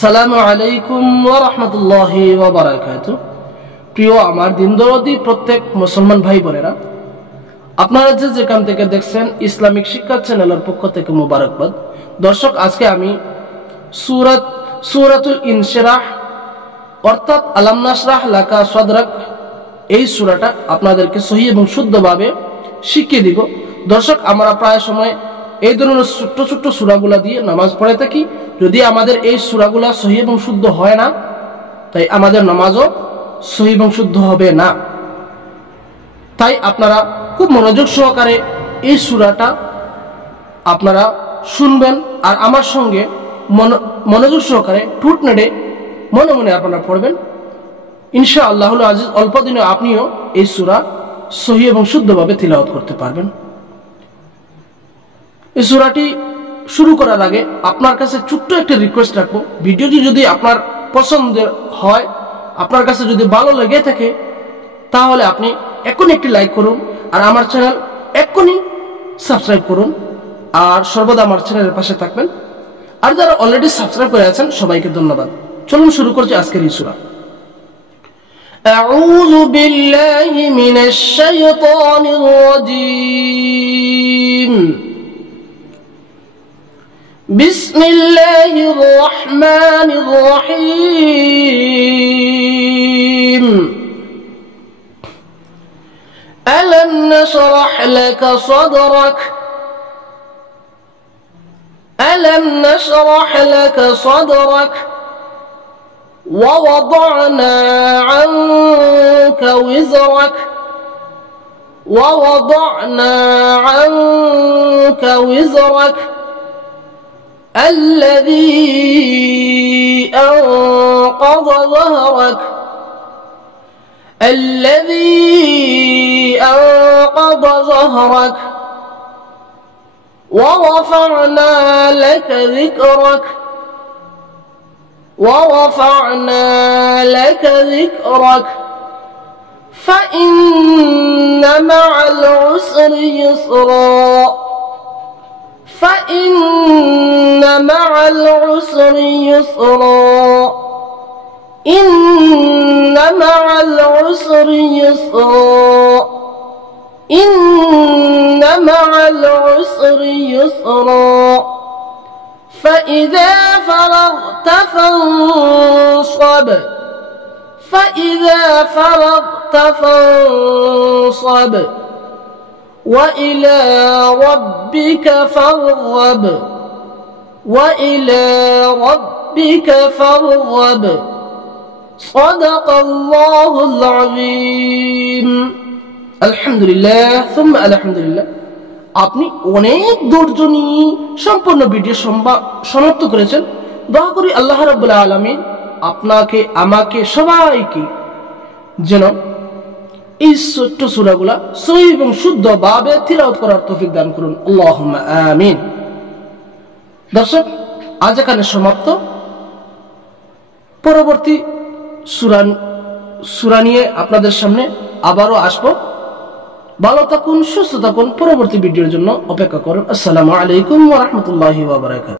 আসসালামু আলাইকুম ওয়া রাহমাতুল্লাহি ওয়া বারাকাতুহু। প্রিয় আমার দিনদরদি প্রত্যেক মুসলমান ভাই বোনেরা, আপনারা যে যেখান থেকে দেখছেন ইসলামিক শিক্ষা চ্যানেলের পক্ষ থেকে মোবারকবাদ। দর্শক, আজকে আমি সূরাতুল ইনশিরাহ অর্থাৎ আলাম নাশরাহ লাকা সাদরাক এই সূরাটা আপনাদেরকে সহিহ এবং শুদ্ধভাবে শিখিয়ে দিব। দর্শক, আমরা প্রায় সময় এই ধরনের ছোট্ট ছোট্ট সূরাগুলা দিয়ে নামাজ পড়ে থাকি। যদি আমাদের এই সূরাগুলা সহিহ এবং শুদ্ধ হয় না, তাই আমাদের নামাজও সহিহ এবং শুদ্ধ হবে না। তাই আপনারা খুব মনোযোগ সহকারে এই সূরাটা আপনারা শুনবেন, আর আমার সঙ্গে মনোযোগ সহকারে ঠোঁট নেড়ে মনে মনে আপনারা পড়বেন। ইনশাআল্লাহুল আজিজ অল্প দিনে আপনিও এই সূরা সহিহ এবং শুদ্ধভাবে তিলাওয়াত করতে পারবেন। এই সূরাটি শুরু করার আগে আপনার কাছে ছোট্ট একটা রিকোয়েস্ট রাখবো, ভিডিওটি যদি আপনার পছন্দের হয়, আপনার কাছে যদি ভালো লেগে থাকে, তাহলে আপনি এখনই একটি লাইক করুন, আর আমার চ্যানেল এখনই সাবস্ক্রাইব করুন, আর সর্বদা আমার চ্যানেলের পাশে থাকবেন। আর যারা অলরেডি সাবস্ক্রাইব করে আছেন সবাইকে ধন্যবাদ। চলুন শুরু করছি আজকের এই সূরা। আউযু বিল্লাহি মিনাশ শাইতানির রাজীম। বিসমিল্লাহির রহমানির রহিম। আলাম নাশরাহ লাকা সাদরাক। আলাম নাশরাহ লাকা সাদরাক ووضعنا عنك وزرك ووضعنا عنك وزرك الذي أنقض ظهرك ورفعنا لك ذكرك فإن مع العسر يسرا إن مع العسر يسرا فإذا فرغت فانصب وإلى ربك فارغب صدق الله العظيم। আলহামদুলিল্লাহ সুম্মা আলহামদুলিল্লাহ। আপনি অনেক ধৈর্য নিয়ে সম্পূর্ণ ভিডিও সমাপ্ত করেছেন। দোয়া করি আল্লাহ রাব্বুল আলামিন আপনাকে, আমাকে, সবাইকে যেন এই ছোট্ট সূরাগুলা সহিহ এবং শুদ্ধভাবে তিলাওয়াত করার তৌফিক দান করুন। আল্লাহুম্মা আমিন। দর্শক, আজ এখানে সমাপ্ত। পরবর্তী সূরা নিয়ে আপনাদের সামনে আবারও আসবো। ভালো থাকুন, সুস্থ থাকুন। পরবর্তী ভিডিওর জন্য অপেক্ষা করুন। আসসালামু আলাইকুম ওয়া রাহমাতুল্লাহি ওয়া বারাকাতুহু।